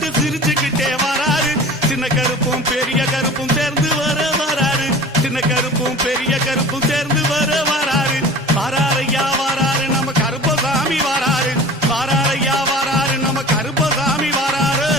போட்டு சிரிச்சுக்கிட்டே வராரு. சின்ன கருப்பும் பெரிய கருப்பும் சேர்ந்து வராரு. சின்ன கருப்பும் பெரிய கருப்பும்